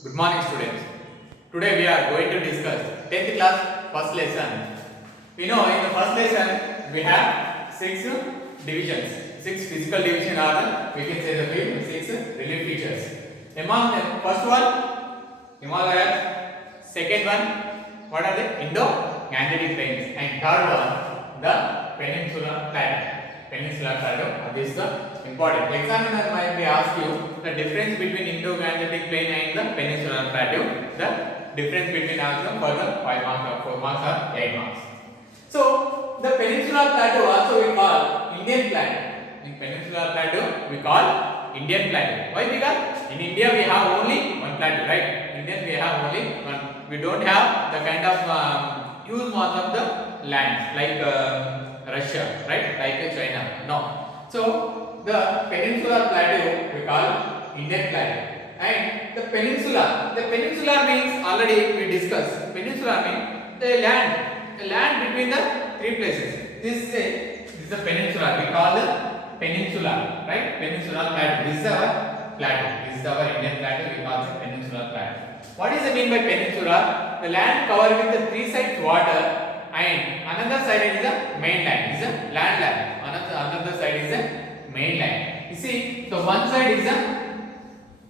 Good morning, students. Today we are going to discuss 10th class first lesson. We know in the first lesson we have 6 divisions. 6 physical division are we can say the 6 relief features. Among them, first one Himalayas, second one what are the Indo-Gangetic plains, and third one the Peninsular Plateau. Peninsular Plateau. This is the important. Examiner might be ask you the difference between Indo-Gangetic plain and the Peninsular Plateau. The difference between also for the 5 marks or 4 marks or 8 marks. So the Peninsular Plateau also we call Indian Plateau. In Peninsular Plateau we call Indian Plateau. Why? Because in India we have only one plateau, right? In India we have only one. We don't have the kind of huge amount of the lands like Russia, right? Like China. No. So the Peninsular Plateau we call Indian Plateau. And the peninsula means already we discussed. Peninsula means the land between the three places. This is the peninsula. We call the peninsula, right? Peninsular Plateau. This is our plateau. This is our Indian plateau. We call the Peninsular Plateau. What is the mean by peninsula? The land covered with the three sides water, and another side is the mainland. Is the land. Another side is the mainland. You see, so one side is the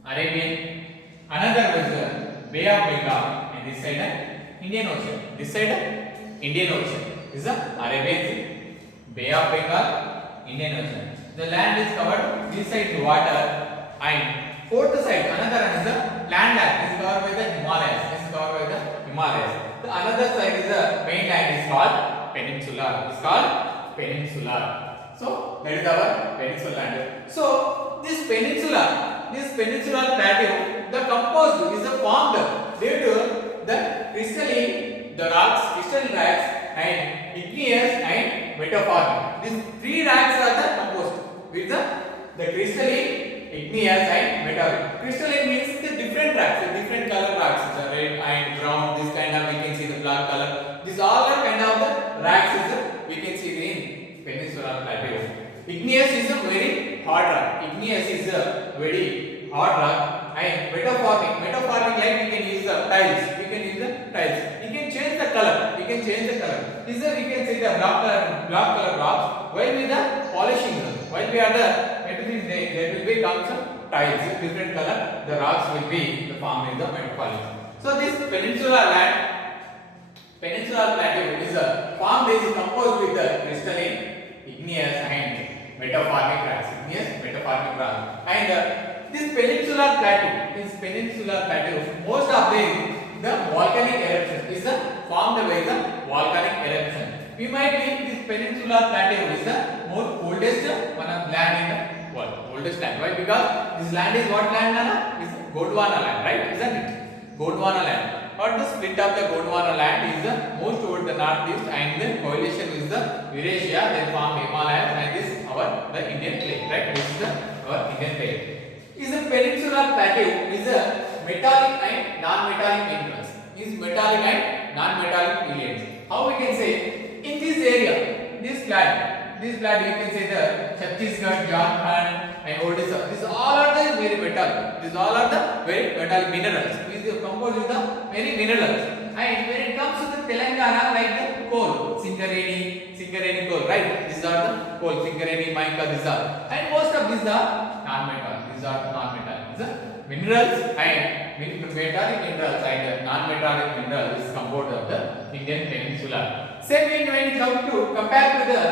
Arabian, another is the Bay of Bengal, and this side the Indian Ocean. This side Indian Ocean is the Arabian Sea, Bay of Bengal, Indian Ocean. The land is covered this side with water, and fourth side another is the land. This is covered by the Himalayas. This is covered by the Himalayas. The another side is the mainland is called peninsula. It's called peninsula. So that is our peninsula land. So this peninsular plateau, the composed is formed due to the crystalline rocks, and igneous and metamorphic. These three rocks are the composed with the crystalline, igneous and metamorphic. Crystalline means the different rocks, the different color rocks, the red and brown. This kind of we can see the black color. These all are kind of the rocks we can see in peninsular plateau. Igneous is a very hard rock. Igneous is a very hard rock, and metamorphic like we can use the tiles. We can use the tiles. We can change the color. This is we can see the black color rocks. While we the polishing, while we are the everything there will be comes tiles, different color. The rocks will be the form in the metamorphic. So this peninsular plateau is formed is composed with the crystalline, igneous and metamorphic rocks. And this peninsular plateau, most of the volcanic eruption is formed by the volcanic eruption. We might be this peninsular plateau is the most oldest one of land in the world. Oldest land. Why? Because this land is what land, Nana? Is Gondwana land, right? Isn't it? Gondwana land. Or the split of the Gondwana land is the most toward the northeast, and the coalition is the Eurasia, then form Himalayas, and this the Indian plate, right? This is our Indian plate. Is a peninsular plateau is a metallic and non-metallic minerals. Is metallic and non-metallic elements. How we can say in this area, this plant we can say the Chhattisgarh, Jharkhand, and Odisha. These all are the very metallic. These all are the very metallic minerals. These are composed with the very minerals. And when it comes to the Telangana, like the coal, Singareni coal, right? These are the coal, Singareni, mica, these are. And most of these are non-metallic. These are non-metallic. These are minerals and metallic minerals and non-metallic minerals is composed of the Indian peninsula. Same when it comes to compare to the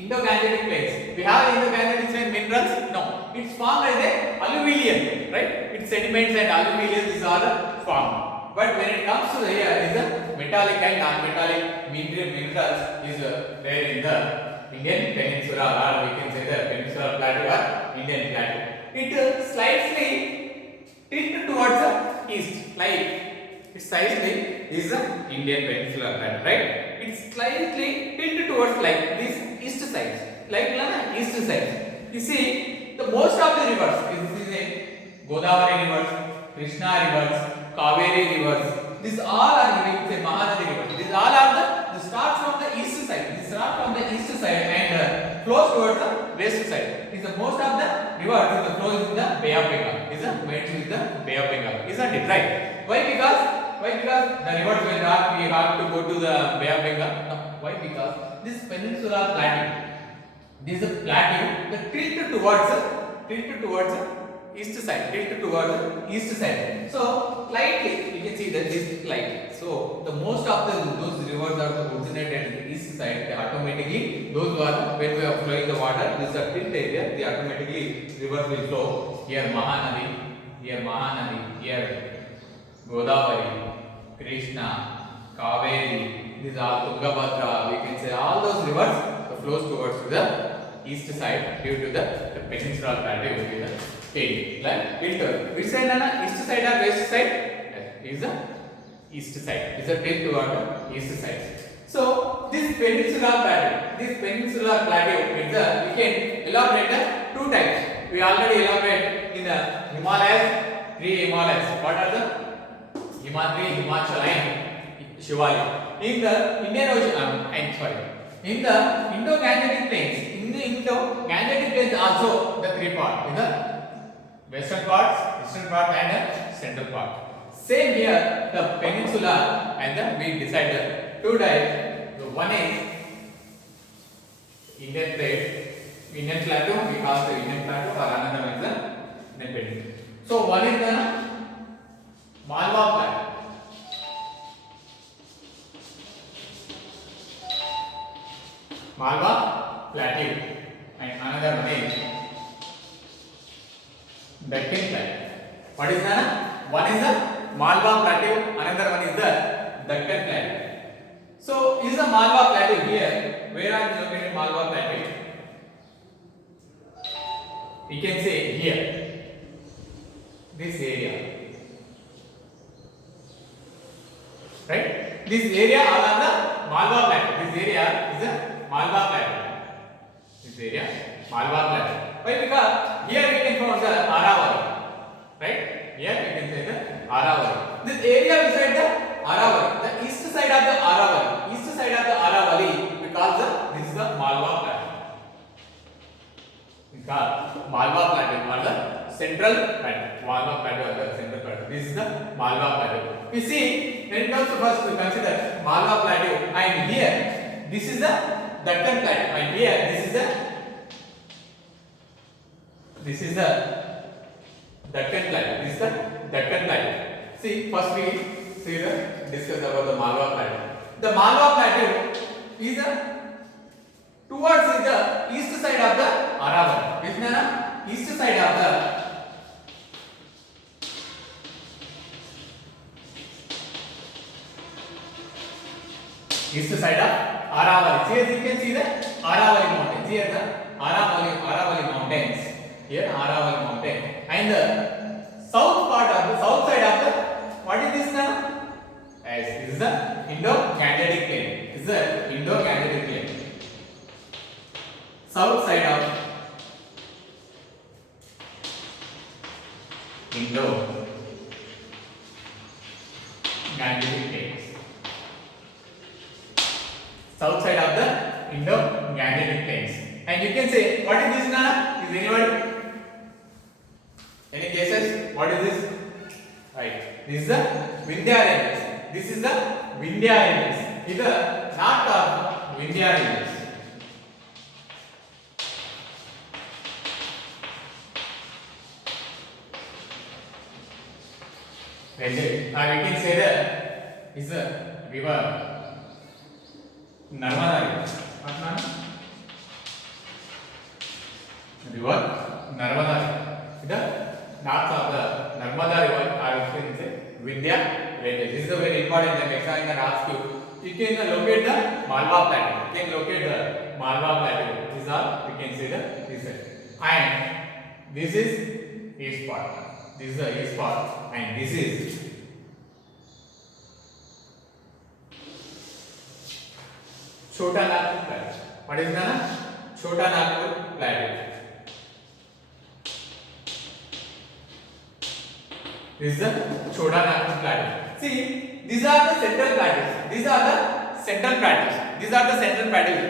Indo-Gangetic plains. We have Indo-Gangetic plain minerals? No. It's formed as a alluvial, right? Its sediments and alluvials these are formed. But when it comes to here, is a metallic and non-metallic minerals is there in the Indian peninsula, or we can say the peninsular plateau or Indian plateau. It slightly tilted towards the east, like it slightly is the Indian peninsula plateau, right? It's slightly tilted towards like this east side, like east side. You see, the most of the rivers, this is a Godavari rivers, Krishna rivers, Kaveri rivers. These all are say Mahanadi rivers. These all are the start from the east side. They start from the east side and flows towards the west side. Is the most of the rivers is the flows in the Bay of Bengal. Is the merged with the Bay of Bengal, isn't it right? Why because the rivers were dark, we have to go to the Bay of Bengal. No, why? Because this peninsula plateau, this is a plateau that tilted towards east side, tilted towards the east side. So slightly you can see that this light. So the most of those rivers are originated in the east side. They automatically those who are when we are flowing the water, this is a tilt area. They automatically rivers will flow. Here Mahanadi, here Godavari, Krishna, Kaveri. These are Tungabhadra. We can say all those rivers flows towards to the east side due to the peninsula plateau will be the state. Like filter. Which side, Nana? East side or west side? Is the east side. Is a tilt toward the east side. So this peninsula plateau is the we can elaborate the two types. We already elaborate in the Himalayas, three Himalayas. What are the Himadri, Himachaline, Shivali. In the Indian Ocean, in the Indo-Gangetic plains, also the three parts. In the western part, eastern part, and the central part. Same here, the peninsula, and we decided two types. So one is Indian plateau. We call the Indian plateau, or another one is the Indian peninsula. So one is the Malwa plateau. Malwa plateau, and another one is Deccan plateau. What is that? One is the Malwa plateau, another one is the Deccan plateau. So is the Malwa plateau here? Where are you located Malwa plateau? We can say here, this area. Right? This area along the Malwa plateau. This area is the Malwa plateau. This area Malwa plateau. Why? Because here we can find the Aravalli. Right? Here we can say the Aravalli. This area beside the Aravalli, the east side of the Aravalli, we call this is the Malwa plateau. We call Malwa plateau or the central plateau. Malwa plateau or the central plateau. This is the Malwa plateau. You see, when it comes to first we consider Malwa plateau, and here this is the Deccan plateau, and here this is the Deccan plateau. This is the Deccan plateau. See, first we discuss about the Malwa plateau. The Malwa plateau is towards the east side of the Aravalli. Is it east side of the east side of Aravalli. Here you can see the Aravalli mountains. Here the Aravalli mountains. Here Aravalli mountain. And the south side of the what is this now? As this is the Indo-Gangetic plain. This is the Indo-Gangetic plain. South side of Indo-Gangetic plains. South side of the Indo-Gangetic plains. And you can say, what is this now? Is anybody? Any guesses? What is this? Right. This is the Vindhya Ranges. This is the Vindhya Ranges. It is the north of Vindhya Ranges. Now we can say that is the river Narmada river. What name? River Narmada river. The north of the Narmada river, I will say Vindhya Ranges. This is a very important thing. Examiner ask you can locate the Malwa plateau. You can locate the Malwa plateau. These are we can say the result. And this is east part. This is the east part, and this is Chota Nagpur plateau. What is the Chota Nagpur plateau? This is the Chota Nagpur plateau. See, these are the central plateaus. These are the central plateaus,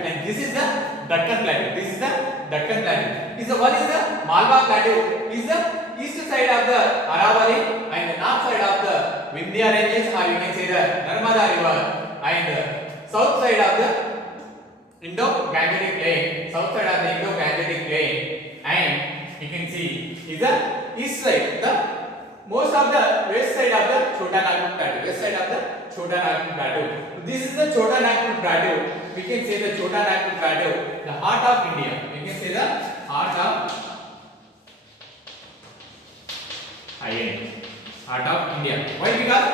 and this is the Deccan plateau. This is the Deccan plateau. One is the Malwa plateau. Is the east side of the Aravalli and the north side of the Vindhya ranges, or you can say the Narmada river, and the south side of the Indo-Gangetic plain, south side of the Indo-Gangetic plain, and you can see is the east side, the most of the west side of the Chota Nagpur plateau, west side of the Chota Nagpur plateau. This is the Chota Nagpur plateau. We can say the Chota Nagpur plateau, the heart of India. We can say the heart of India. Why? Because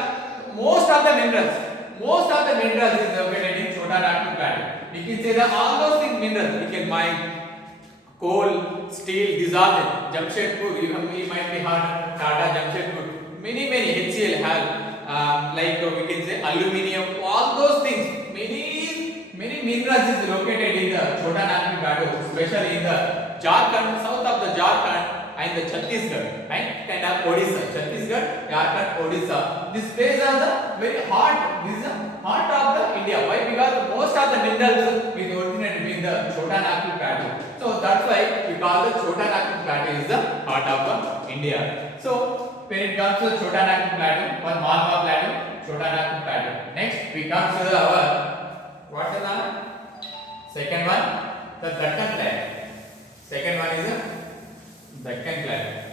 most of the minerals is located in Chota Nagpur plateau. We can say that all those things minerals we can mine, coal, steel, these are the Jamshedpur. You might be heard Tata Jamshedpur. Many HCL have like we can say aluminium. All those things. Many minerals is located in the Chota Nagpur plateau, especially in the Jharkhand, south of the Jharkhand and the Chhattisgarh and kind of Odisha. Chhattisgarh, Jharkhand, Odisha. This place are the very hot. This is the heart of the India. Why? Because most of the minerals will originate in the Chota Nagpur plateau. So that's why we call the Chota Nagpur plateau is the heart of the India. So when it comes to Chota Nagpur plateau, one Malwa plateau, Chota Nagpur plateau. Next we come to our what is the second one? The Deccan plateau. Second one is the Deccan plateau.